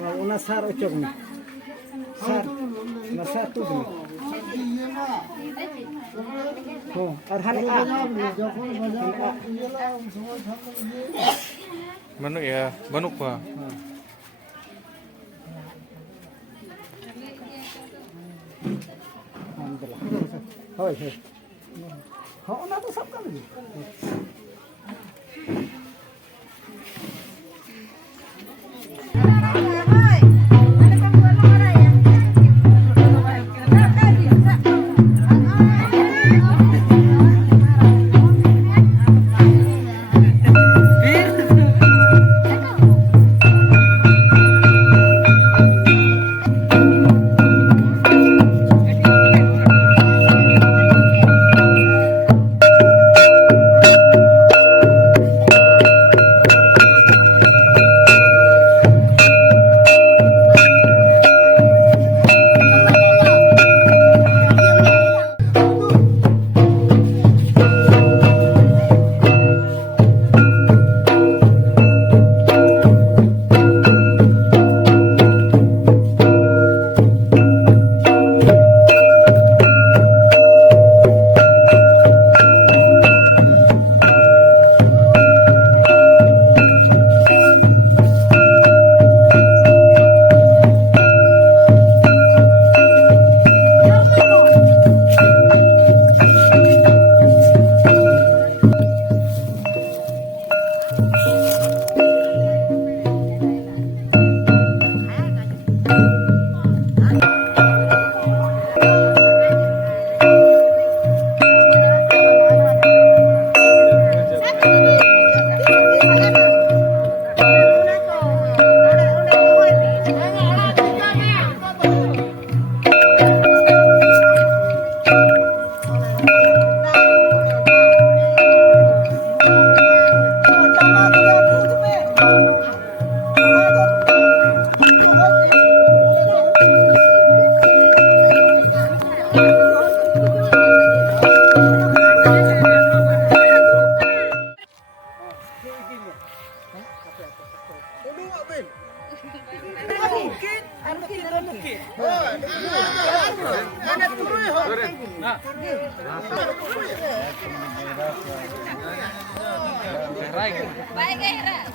Una sar ocok ni. Sar. Na sar tu ni. Oh, ar hal a. Manuk ya, manuk pa. Hoi hoi. Ho na to sab kan ni.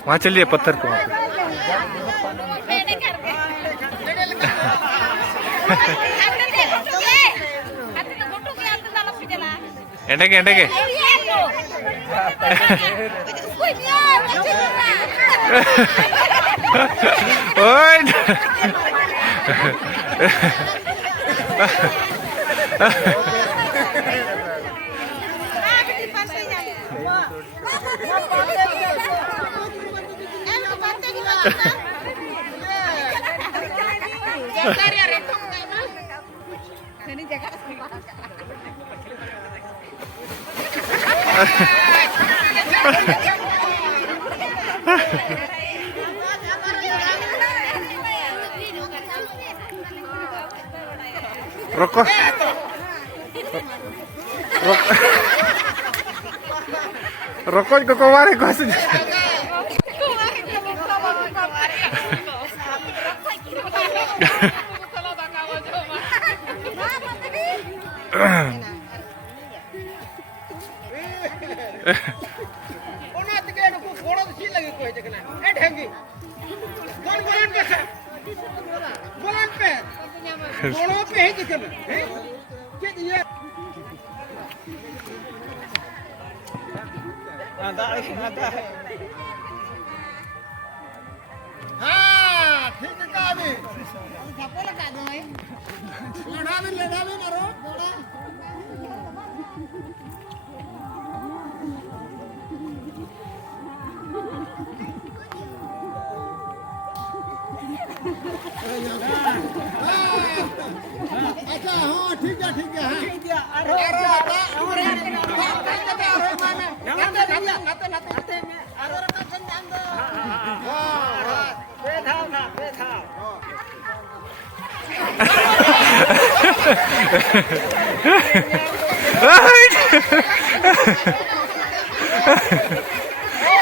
वहाँ चलिए पत्थर को एंडे के ओए Rokok. Rokok ke kawari ko asin. ओना तके को फोड़ो C लगे कोई जकना ए ढंगी कौन बोलन पे है बोलन पे फोड़ो पे है जकना है के ये ada हां ठीक है काबी झपो लगा दो है लेना में मारो थोड़ा अच्छा हाँ ठीक है ठीक है अरे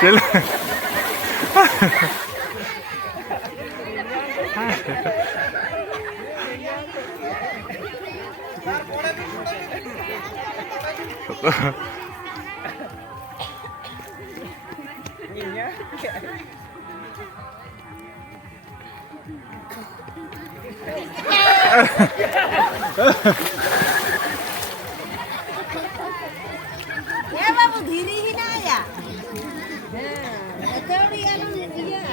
चलो Ya babu diri hina ya. Kau dia lu dia.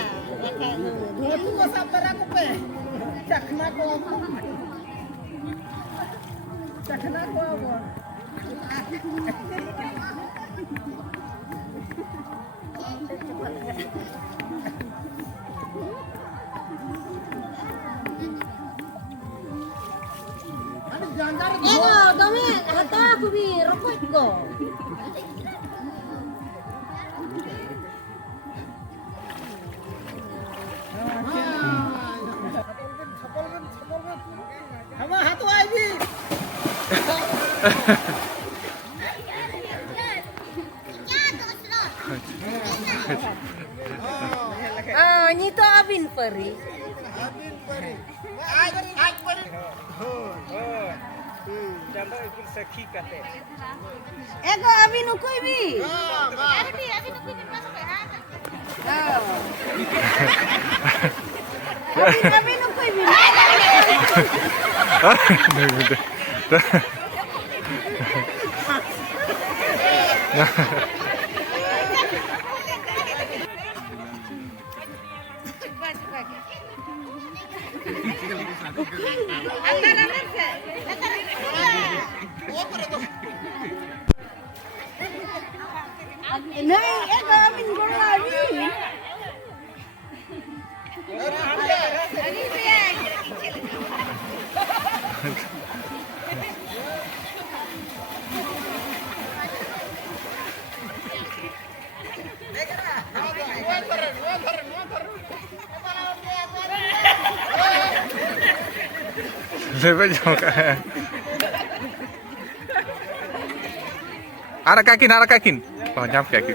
Aku kok sabar aku pe. Cakna ko apa? Cakna ko apa? Ada jangan Dome hata aku bi rokok ko. Hama hatu aji. Ni to abin peri. Abin pari. Aj pari. Jangan ikut sakhi kate. Ego abin ukoi bi. Abin ukoi bi masuk ya. Abin ukoi bi. Nah, ego abin gol lagi. Lepas jauh kan. Arah kakin. Oh, nyampe kaki.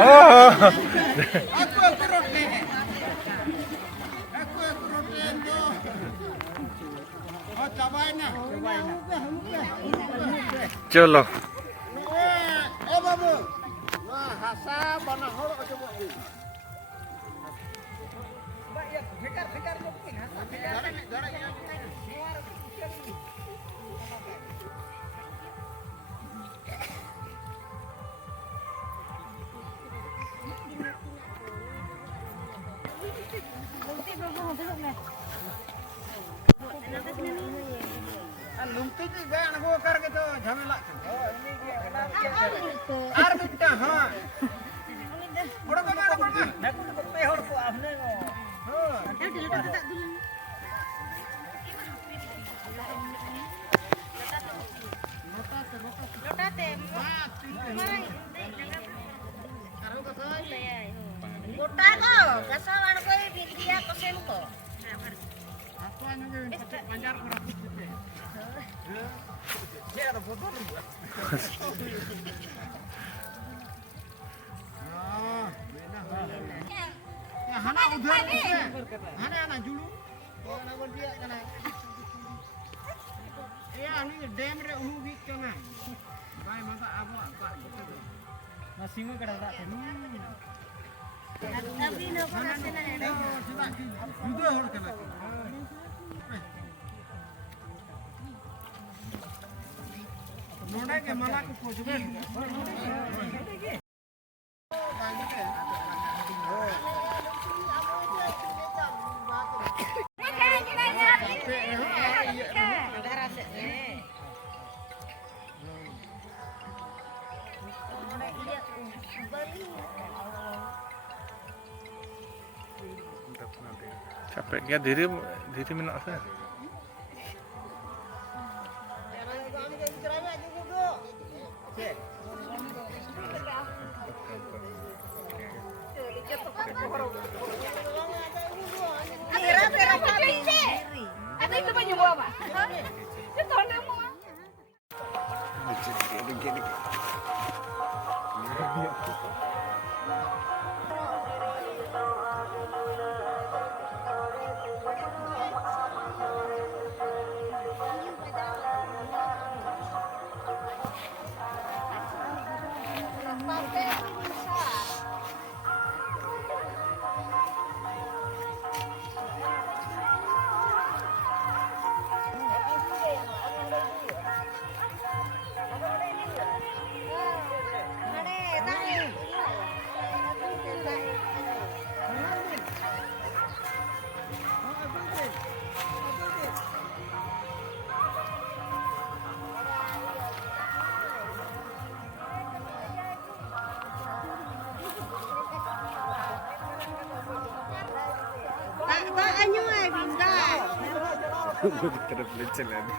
Oh. Aku roti. Itu. Oh, cobain na. Cholo. Babu. Nah, hasa bana hor coba ni. Mbak ya, fikar mungkin hasa. Darah. Lumti ji bayan go karke to झमेला ini ar bitta ha boro baba aku to pe hor ko afne go lotate gota ko kasawan ko bitia ko sen ko apa nang panjar ko dia ada botol. Ya hana udhar hana julu. Oh namun dia kana. Ya ni dam re unu bi kana. Bai mata abo apa. Na singo kada da. Tapi no kana sena ne. Judo hor kana. Nona ke mala ko khojbe Capek ya diri minum apa? Tak anyu ai binda. Terus leceh lagi.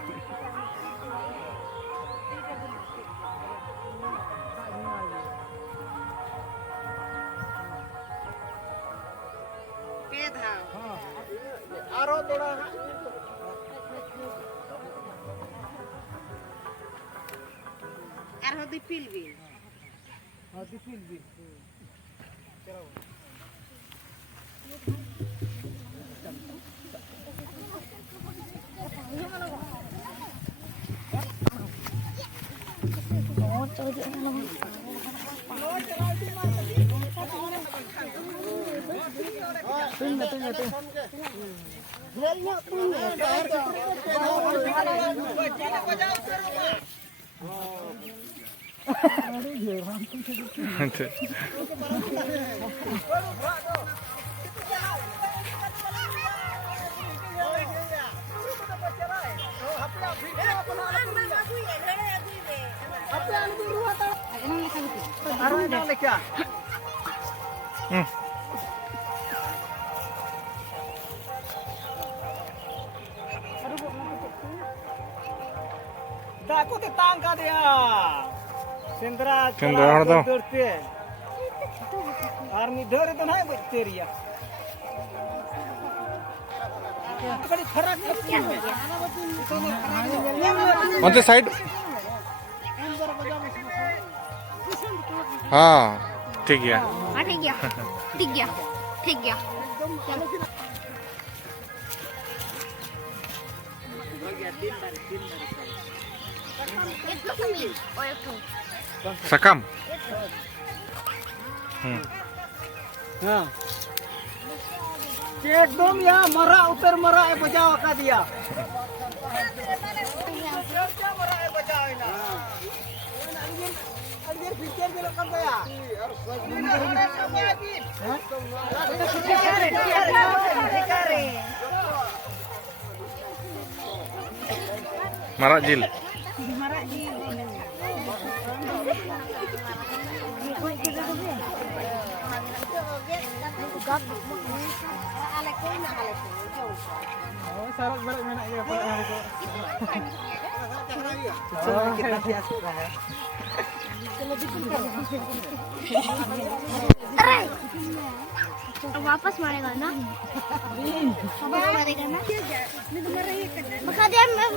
Ke thau. आरो थोड़ा Arho dipil bil. क्या दाको ते तांग का दिया सेंद्रा सेंद्रा तो दौड़ते army दौड़े तो नहीं बचते रिया बड़ी फर्क on the side. हाँ ठीक है. हाँ ठीक गया ठीक गया ठीक गया Sakam. हाँ एकदम यहाँ मरा उतर मरा है बचाव का दिया मरा है बचाव है ना अंदर पिक्चर के लोग कब गया Marak jil. सारा बड़े में ये पड़ा है तो कितना प्यास हो रहा है अब वापस मारेगा ना वापस मारेगा ना बता दे मैं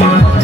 Hmm.